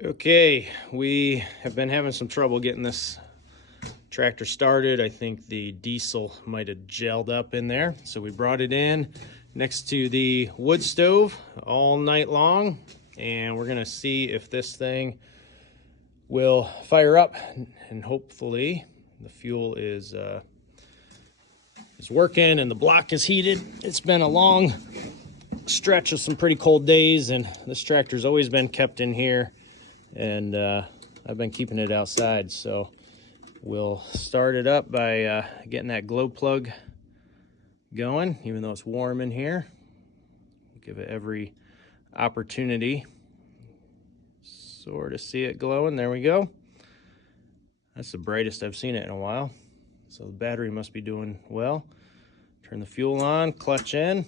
Okay, we have been having some trouble getting this tractor started. I think the diesel might have gelled up in there. So we brought it in next to the wood stove all night long, and we're gonna see if this thing will fire up, and hopefully the fuel is working and the block is heated. It's been a long stretch of some pretty cold days, and this tractor's always been kept in here, and I've been keeping it outside. So we'll start it up by getting that glow plug going, even though it's warm in here. Give it every opportunity sort of see it glowing. There we go. That's the brightest I've seen it in a while. So the battery must be doing well. Turn the fuel on, clutch in.